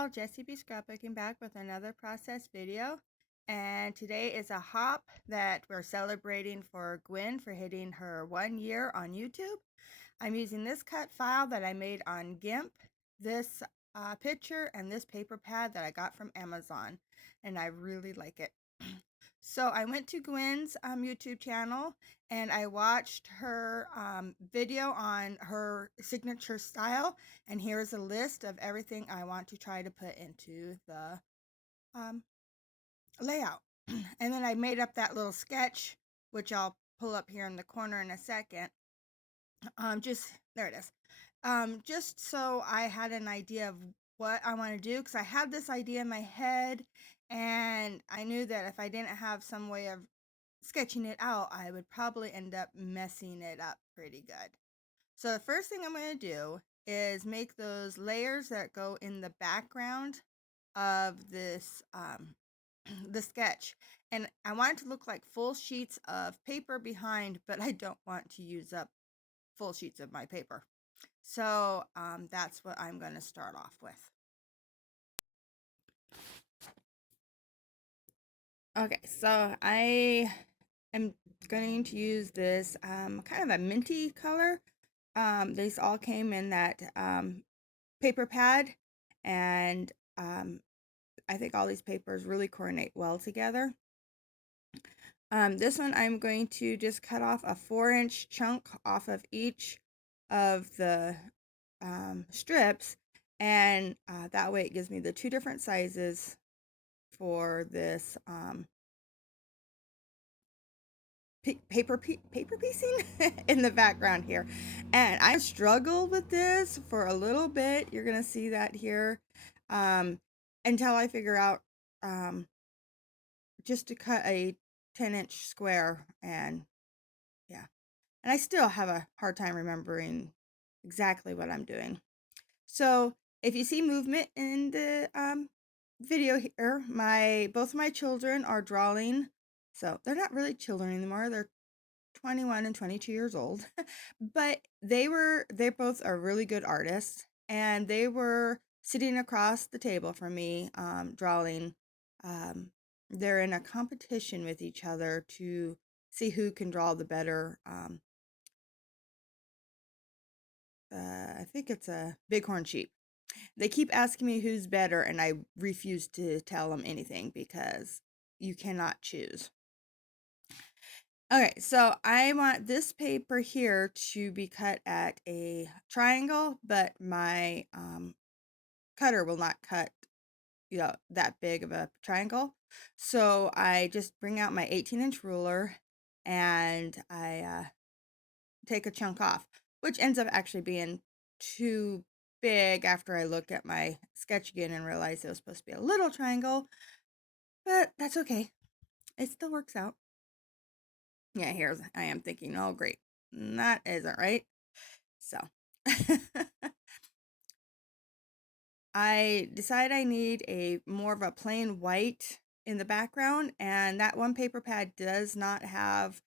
y'all, Jessie B Scrapbooking back with another process video, and today is a hop that we're celebrating for Gwen for hitting her 1 year on YouTube. I'm using this cut file that I made on GIMP, this picture, and this paper pad that I got from Amazon, and I really like it. So I went to Gwen's YouTube channel and I watched her video on her signature style, and here's a list of everything I want to try to put into the um, layout. And then I made up that little sketch, which I'll pull up here in the corner in a second. Just there it is. Just so I had an idea of what I want to do, because I had this idea in my head and I knew that if I didn't have some way of sketching it out, I would probably end up messing it up pretty good. So the first thing I'm going to do is make those layers that go in the background of this the sketch, and I want it to look like full sheets of paper behind, but I don't want to use up full sheets of my paper. So that's what I'm going to start off with. Okay, so I am going to use this kind of a minty color. These all came in that paper pad, and I think all these papers really coordinate well together. This one I'm going to just cut off a 4-inch chunk off of each of the strips, and that way it gives me the 2 different sizes for this paper piecing in the background here. And I struggled with this for a little bit. You're gonna see that here until I figure out just to cut a 10-inch square. And yeah, and I still have a hard time remembering exactly what I'm doing. So if you see movement in the video here, both of my children are drawing. So they're not really children anymore. They're 21 and 22 years old. But they both are really good artists, and they were sitting across the table from me drawing. They're in a competition with each other to see who can draw the better. I think it's a bighorn sheep. They keep asking me who's better, and I refuse to tell them anything because you cannot choose. Okay, so I want this paper here to be cut at a triangle, but my cutter will not cut, that big of a triangle. So I just bring out my 18-inch ruler and I take a chunk off, which ends up actually being too big after I looked at my sketch again and realized it was supposed to be a little triangle, but that's okay. It still works out. Yeah, I am thinking, oh great, that isn't right. So I decide I need a more of a plain white in the background, and that one paper pad does not have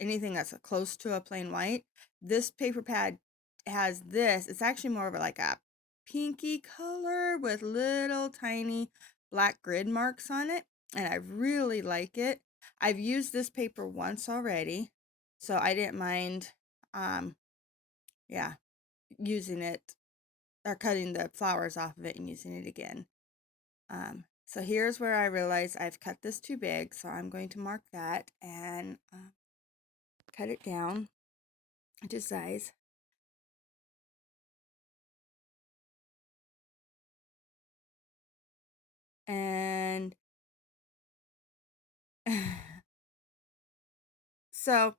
anything that's close to a plain white. This paper pad has this. It's actually more of like a pinky color with little tiny black grid marks on it, and I really like it. I've used this paper once already, so I didn't mind yeah, using it or cutting the flowers off of it and using it again. So here's where I realize I've cut this too big, so I'm going to mark that and cut it down to size. And so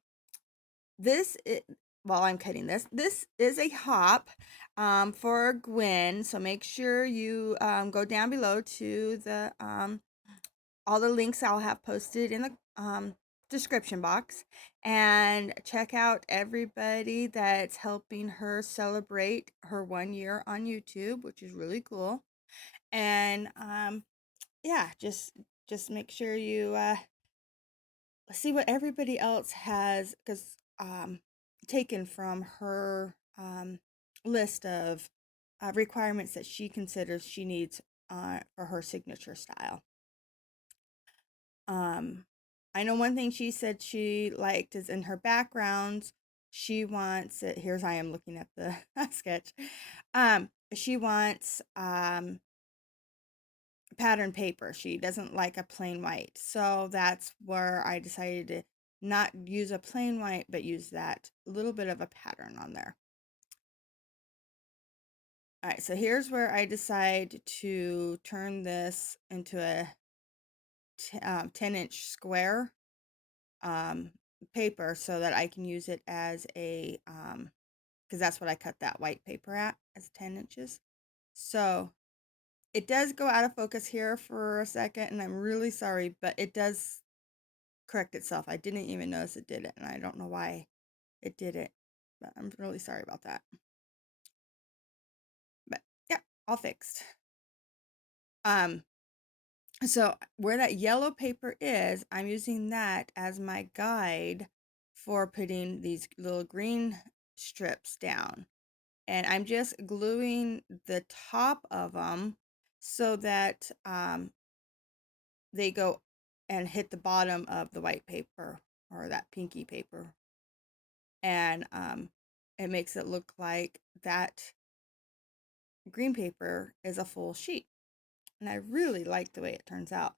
while I'm cutting this is a hop for Gwen. So make sure you go down below to the all the links I'll have posted in the description box, and check out everybody that's helping her celebrate her 1 year on YouTube, which is really cool. And yeah, just make sure you see what everybody else has, because taken from her list of requirements that she considers she needs for her signature style. I know one thing she said she liked is in her backgrounds, she wants it. Here's I am looking at the sketch. She wants pattern paper. She doesn't like a plain white. So that's where I decided to not use a plain white, but use that little bit of a pattern on there. All right, so here's where I decide to turn this into a 10-inch square paper so that I can use it as a, because that's what I cut that white paper at, as 10 inches. So it does go out of focus here for a second, and I'm really sorry, but it does correct itself. I didn't even notice it did it, and I don't know why it did it, but I'm really sorry about that. But yeah, all fixed. So where that yellow paper is, I'm using that as my guide for putting these little green strips down. And I'm just gluing the top of them so that they go and hit the bottom of the white paper or that pinky paper. And it makes it look like that green paper is a full sheet. And I really like the way it turns out.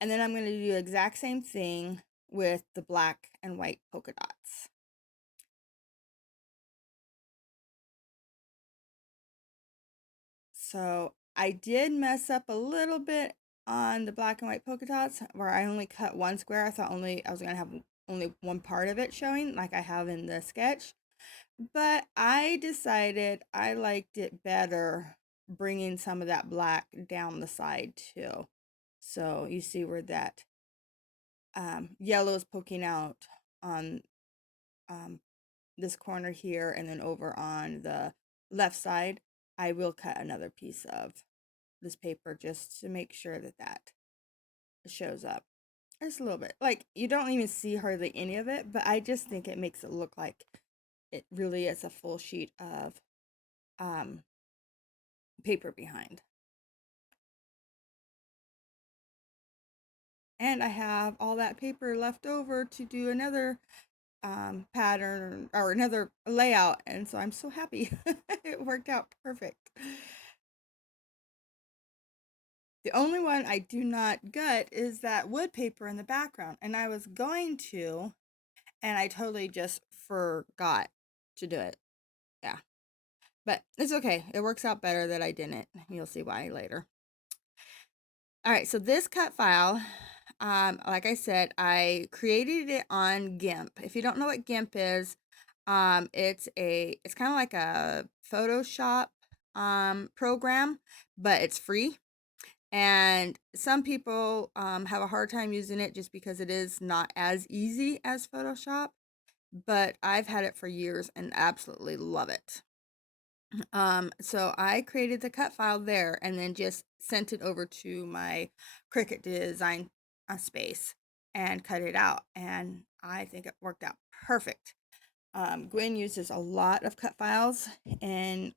And then I'm going to do the exact same thing with the black and white polka dots. So I did mess up a little bit on the black and white polka dots where I only cut one square. I thought I was going to have only one part of it showing like I have in the sketch. But I decided I liked it better bringing some of that black down the side too. So you see where that yellow is poking out on this corner here, and then over on the left side, I will cut another piece of this paper just to make sure that that shows up. Just a little bit. Like, you don't even see hardly any of it, but I just think it makes it look like it really is a full sheet of paper behind. And I have all that paper left over to do another pattern or another layout, and so I'm so happy. It worked out perfect. The only one I do not gut is that wood paper in the background, and I was going to, and I totally just forgot to do it. Yeah, but it's okay. It works out better that I didn't. You'll see why later. All right, so this cut file, like I said, I created it on GIMP. If you don't know what GIMP is, it's kind of like a Photoshop program, but it's free. And some people have a hard time using it just because it is not as easy as Photoshop, but I've had it for years and absolutely love it. So I created the cut file there and then just sent it over to my Cricut design space and cut it out. And I think it worked out perfect. Gwen uses a lot of cut files and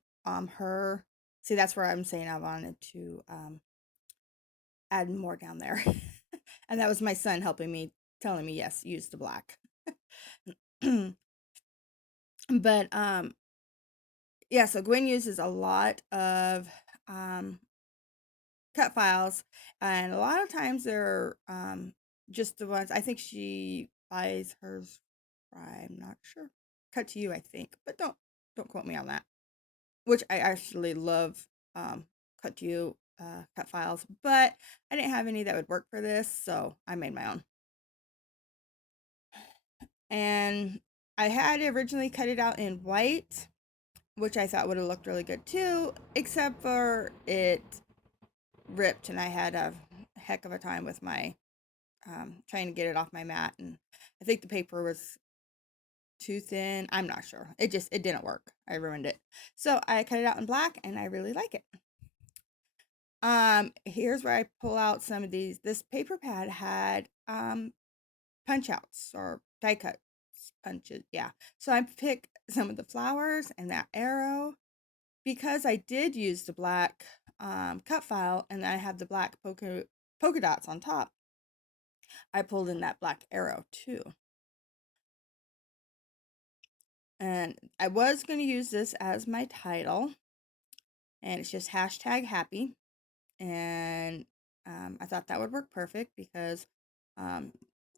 see, that's where I'm saying I wanted to add more down there. And that was my son helping me, telling me, yes, use the black. But yeah, so Gwen uses a lot of cut files, and a lot of times they're just the ones, I think she buys hers, I'm not sure, Cut to You, I think, but don't quote me on that, which I actually love Cut to You cut files, but I didn't have any that would work for this, so I made my own. And I had originally cut it out in white, which I thought would have looked really good too, except for it ripped and I had a heck of a time with my trying to get it off my mat, and I think the paper was too thin. I'm not sure. It didn't work. I ruined it. So I cut it out in black and I really like it. Here's where I pull out some of these. This paper pad had punch outs or die cuts punches. Yeah. So I pick some of the flowers and that arrow because I did use the black cut file and I have the black polka dots on top, I pulled in that black arrow too. And I was going to use this as my title, and it's just #happy. And I thought that would work perfect because um,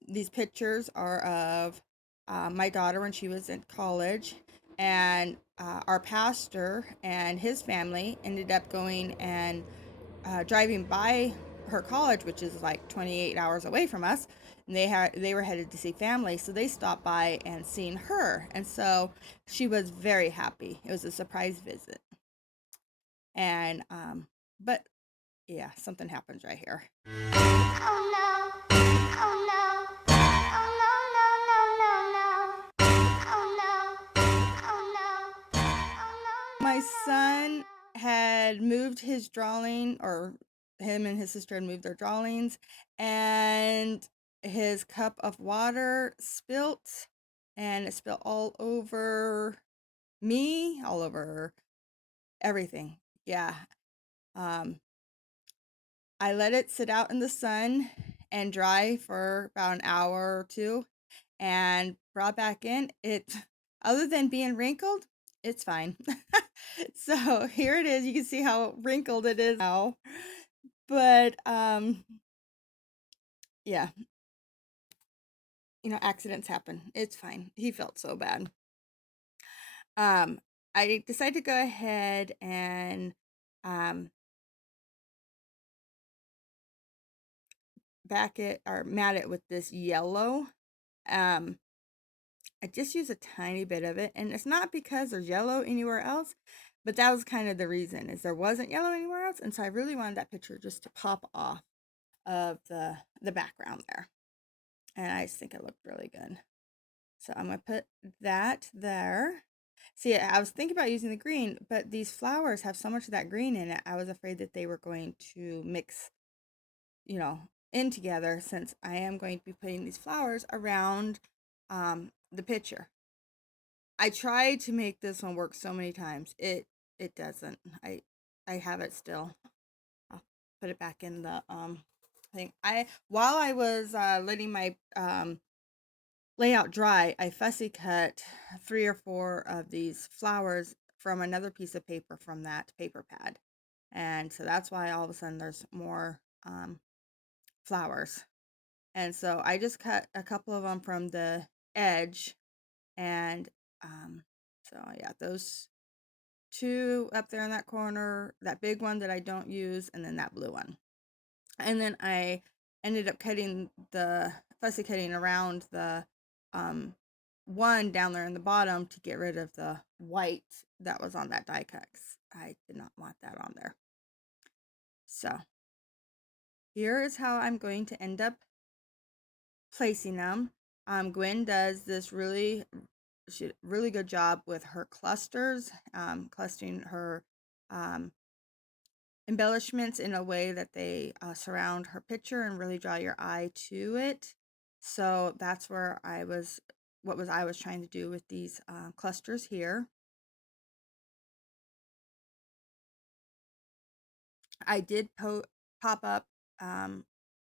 these pictures are of my daughter when she was in college, and our pastor and his family ended up going and driving by her college, which is like 28 hours away from us, and they were headed to see family, so they stopped by and seen her, and so she was very happy. It was a surprise visit, and but yeah, something happens right here. Oh no! Oh no! Oh no! No! No! No! No! Oh no! Oh no! Oh no! My son had moved his drawing, or him and his sister had moved their drawings, and his cup of water spilt, and it spilled all over me, all over everything. Yeah. I let it sit out in the sun and dry for about an hour or two and brought back in. It, other than being wrinkled, it's fine. So here it is. You can see how wrinkled it is now. But yeah, accidents happen. It's fine. He felt so bad. I decided to go ahead and back it or mat it with this yellow. I just use a tiny bit of it, and it's not because there's yellow anywhere else, but that was kind of the reason, is there wasn't yellow anywhere else, and so I really wanted that picture just to pop off of the background there, and I just think it looked really good. So I'm going to put that there. See, I was thinking about using the green, but these flowers have so much of that green in it, I was afraid that they were going to mix, in together, since I am going to be putting these flowers around the picture. I tried to make this one work so many times. It doesn't. I have it still. I'll put it back in the thing. While I was letting my layout dry, I fussy cut 3 or 4 of these flowers from another piece of paper from that paper pad. And so that's why all of a sudden there's more flowers. And so I just cut a couple of them from the edge, and so yeah, those 2 up there in that corner, that big one that I don't use, and then that blue one. And then I ended up fussy cutting around the one down there in the bottom to get rid of the white that was on that die cut. I did not want that on there. So here is how I'm going to end up placing them. Gwen does this really good job with her clusters, clustering her embellishments in a way that they surround her picture and really draw your eye to it. So that's where I was trying to do with these clusters here. I did pop up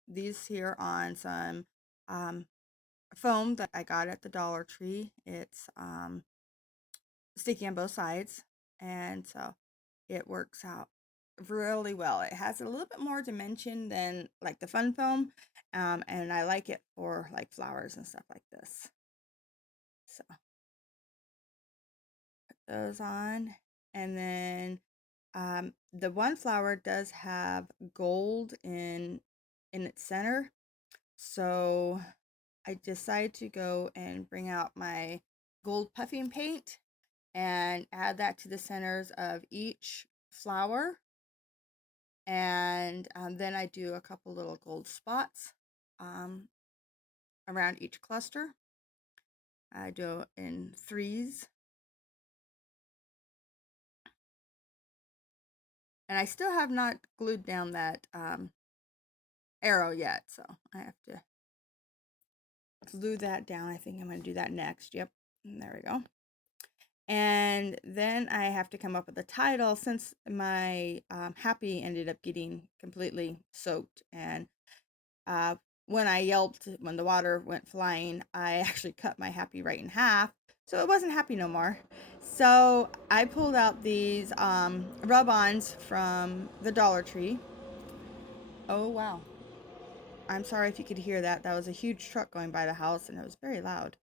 these here on some foam that I got at the Dollar Tree. It's sticky on both sides, and so it works out really well. It has a little bit more dimension than like the fun foam, and I like it for like flowers and stuff like this. So put those on, and then the one flower does have gold in its center, so I decided to go and bring out my gold puffing paint and add that to the centers of each flower. And then I do a couple little gold spots around each cluster. I do it in 3s. And I still have not glued down that arrow yet, so I have to glue that down. I think I'm going to do that next. Yep, and there we go. And then I have to come up with a title since my happy ended up getting completely soaked. And when I yelped, when the water went flying, I actually cut my happy right in half. So it wasn't happy no more. So I pulled out these rub-ons from the Dollar Tree. Oh, wow. I'm sorry if you could hear that. That was a huge truck going by the house and it was very loud.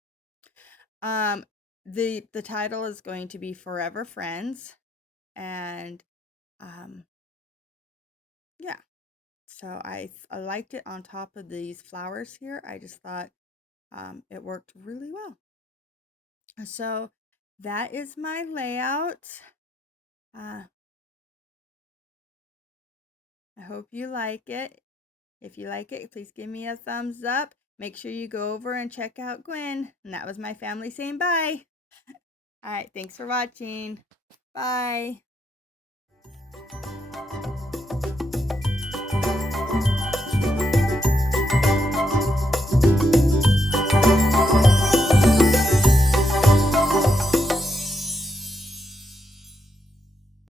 Um, the title is going to be Forever Friends. And yeah, so I liked it on top of these flowers here. I just thought it worked really well. So that is my layout. I hope you like it. If you like it, please give me a thumbs up. Make sure you go over and check out Gwen. And that was my family saying bye. All right, thanks for watching. Bye.